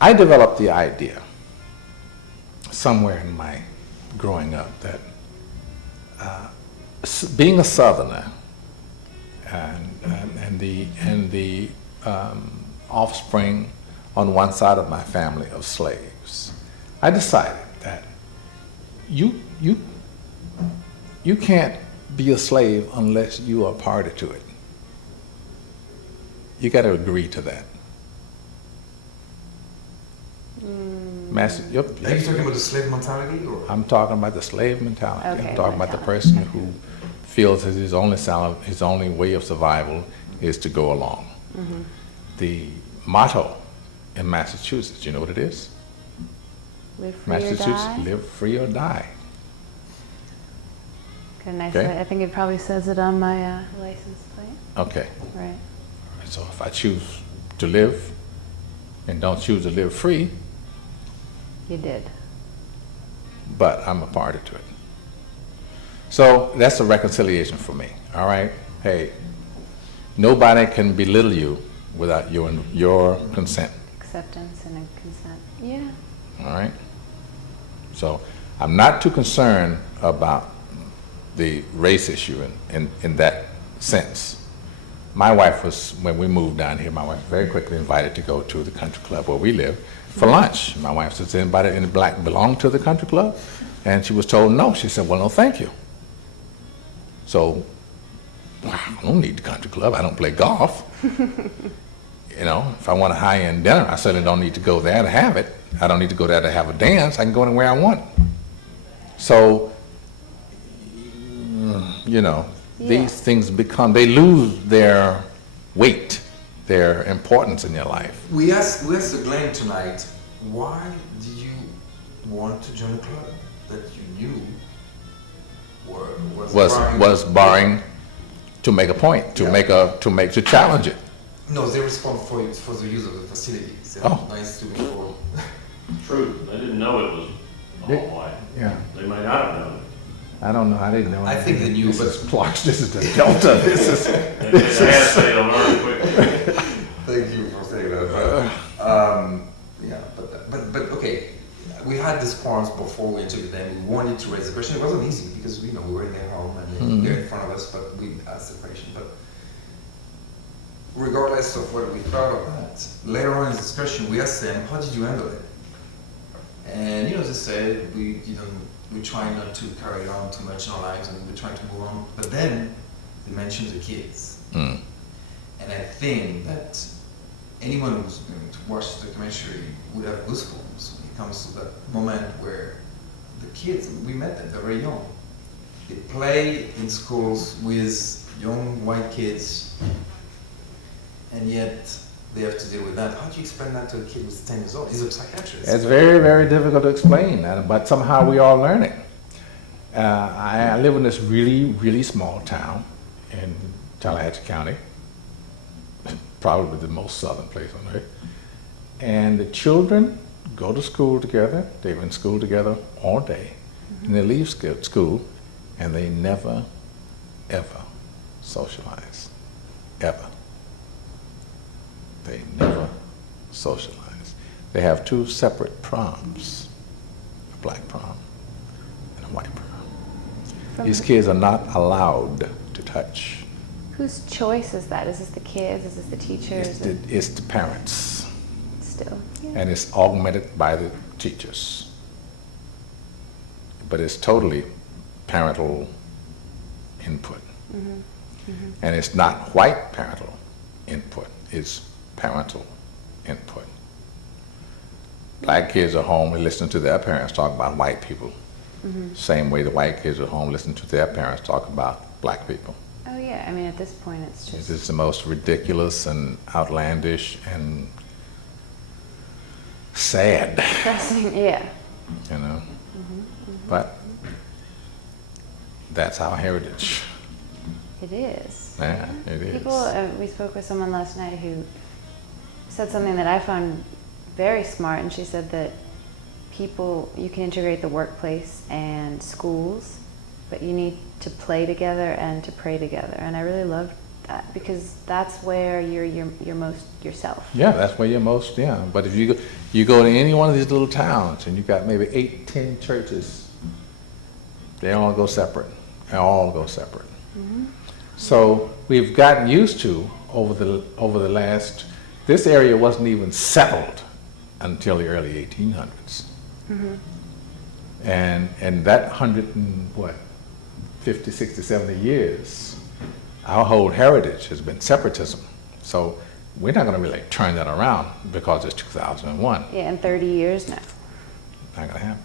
I developed the idea somewhere in my growing up that being a Southerner and the offspring on one side of my family of slaves, I decided that you can't be a slave unless you are a party to it. You got to agree to that. Are you talking about the slave mentality, or? I'm talking about the slave mentality. Okay, I'm talking about the person who feels that his only way of survival is to go along. Mm-hmm. The motto in Massachusetts, you know what it is? Live free or Massachusetts, die? live free or die. Got a nice Okay. I think it probably says it on my license plate. Okay, Right. so if I choose to live and don't choose to live free, You did. but I'm a party to it. So that's a reconciliation for me, all right? Hey, nobody can belittle you without your consent, Acceptance and a consent. Yeah. all right? So I'm not too concerned about the race issue in that sense. My wife was, when we moved down here, my wife was very quickly invited to go to the country club where we live for lunch. My wife said, does anybody in black belong to the country club? And she was told no. She said, well, no, thank you. So, I don't need the country club. I don't play golf. You know, if I want a high-end dinner, I certainly don't need to go there to have it. I don't need to go there to have a dance. I can go anywhere I want. So, you know, these things they lose their weight, their importance in your life. We asked Glenn tonight, why did you want to join a club that you knew was barring to make a point, to challenge it. No, they respond for the use of the facilities. Oh. Nice to meet you. True, they didn't know it was all white. Yeah, They might not have known. I don't know. I didn't know. I think they knew, This but is Clark's. This is the Delta. This is. They had to learn quickly. thank you for saying that. Yeah, but okay. We had this forums before we interviewed them. We wanted to raise the question. It wasn't easy because we were in their home and they're in front of us, but we asked the question. But regardless of what we thought of that, later on in the discussion, we asked them, "How did you handle it?" And they said, "We try not to carry on too much in our lives, and we try to move on." But then they mentioned the kids, and I think that anyone who's going to watch the documentary would have goosebumps when it comes to that moment where the kids, we met them, they're very young. They play in schools with young white kids, and yet they have to deal with that. How do you explain that to a kid who's 10 years old? He's a psychiatrist. It's very, very difficult to explain, but somehow we all learn it. I live in this really, really small town in Tallahatchie County, probably the most southern place on earth. And the children go to school together. They've been in school together all day. And they leave school, and they never, ever socialize. Ever. They never socialize. They have two separate proms, a black prom and a white prom. These kids are not allowed to touch. Whose choice is that? Is this the kids? Is this the teachers? It's the parents, Still. Yeah. and it's augmented by the teachers. But it's totally parental input. And it's not white parental input, it's parental input. Black kids are home and listen to their parents talk about white people. Same way the white kids are home listen to their parents talk about black people. Oh yeah, I mean at this point it's just... It's the most ridiculous and outlandish and sad, depressing, yeah. you know? But that's our heritage. It is. Yeah, it is. People, we spoke with someone last night who said something that I found very smart, and she said that you can integrate the workplace and schools, but you need to play together and to pray together. And I really loved that because that's where you're most yourself. Yeah, that's where you're most, yeah. But if You go to any one of these little towns and you got maybe 8, 10 churches. They all go separate. They all go separate. So we've gotten used to over the last. This area wasn't even settled until the early 1800s. And that 100 and what, 50, 60, 70 years, our whole heritage has been separatism. So we're not going to really turn that around because it's 2001. Yeah, in 30 years now. Not going to happen.